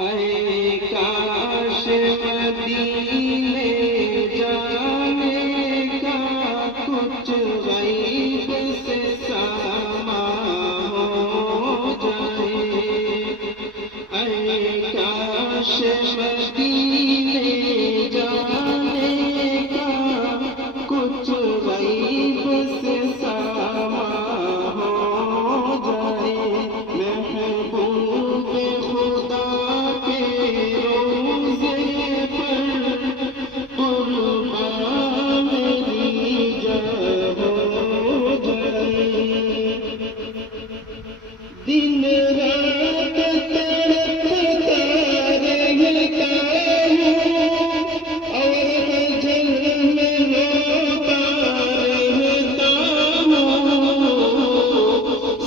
اے کاش مدینے جانے کا کچھ غیب سے ساما ہو جائے، اے کاش مدینے جانے کا کچھ غیب سے ساما ہو جائے، محبوب خدا کے روضے پر قربان میری جان ہو جائے، دن رات تڑپتا رہتا ہوں اور خجل میں روتا رہتا ہوں،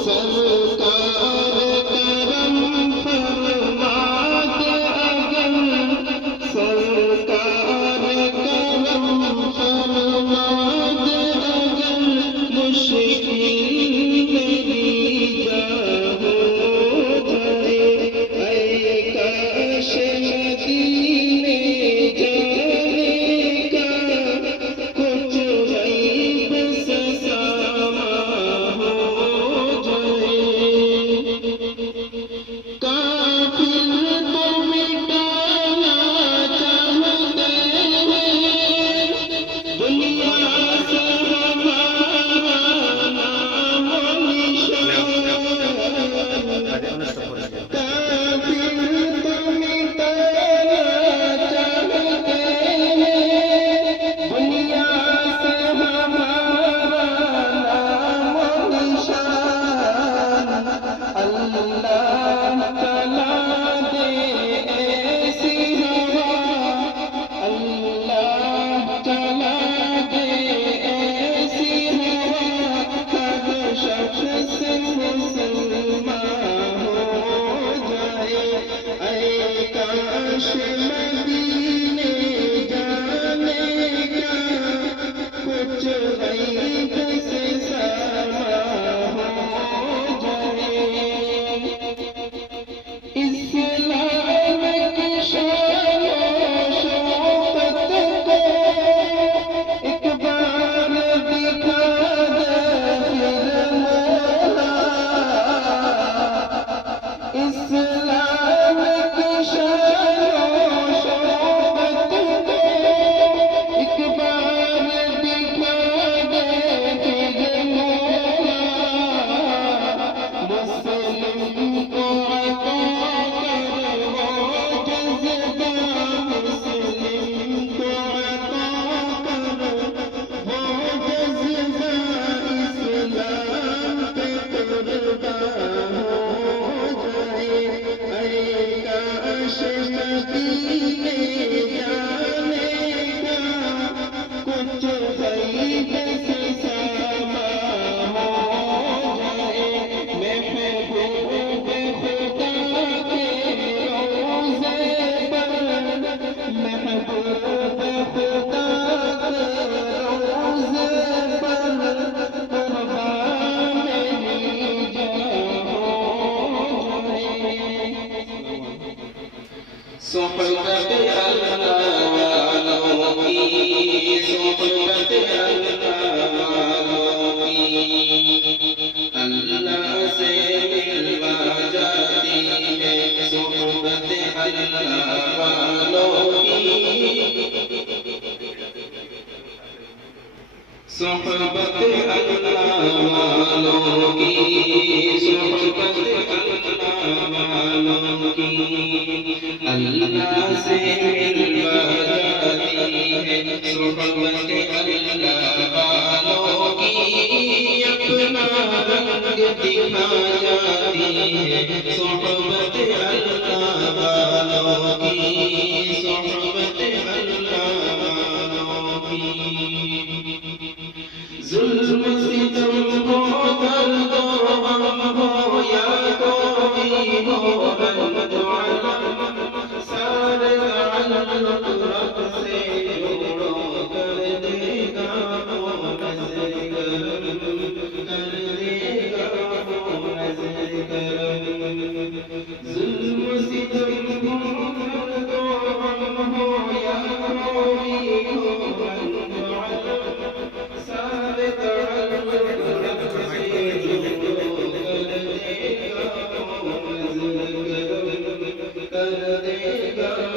سرکار کرم فرما دے اگر، سرکار کرم فرما دے اگر، مشکل میری جان ہو جائے، اے کاش مدینے جانے کا کچھ غیب سے ساما ہو جائے، کافر تو مٹانا چاہتے ہیں دنیا سے ہمارا نام و نشان، کافر تو مٹانا چاہتے ہیں دنیا سے ہمارا نام و نشان، اللہ چلا دے ایسی ہوا، اللہ چلا دے ایسی ہوا، ہر شخص مسلمان ہو جائے، اے کاش مدینے جانے کا کچھ غیب سے ساما ہو جائے، اسلام کی شان و شوکت کو ایک بار دکھا دے پھر مولا، اسلام کی شان و شوکت کو ایک بار دکھا دے پھر مولا، مسلم کو عطا کر وہ جذبہ، مسلم کو عطا کر وہ جذبہ، اسلام پہ قربان ہو جائے، اے کاش مدینے جانے کا کچھ غیب سے ساما ہو جائے، محبوب خدا کے روضے پر، محبوب خدا کے روضے پر قربان میری جان ہو جائے، صحبت اللہ والوں کی، صحبت اللہ والوں کی، اللہ سے ملوا جاتی ہے، صحبت اللہ والوں کی، صحبت اللہ والوں کی، صحبت اللہ والوں کی، اللہ سے ملوا جاتی ہے، صحبت اللہ والوں کی، اپنا رنگ دکھا جاتی ہے، صحبت اللہ والوں کی، صحبت اللہ والوں کی، ظلم ستم ہو درد و غم ہو یا کوئی ہو رنج و علم، سارے تعلق رب سے جوڑو، کر دے گا وہ نظر کرم، کر دے گا وہ نظر کرم، ظلم ستم کر دے گا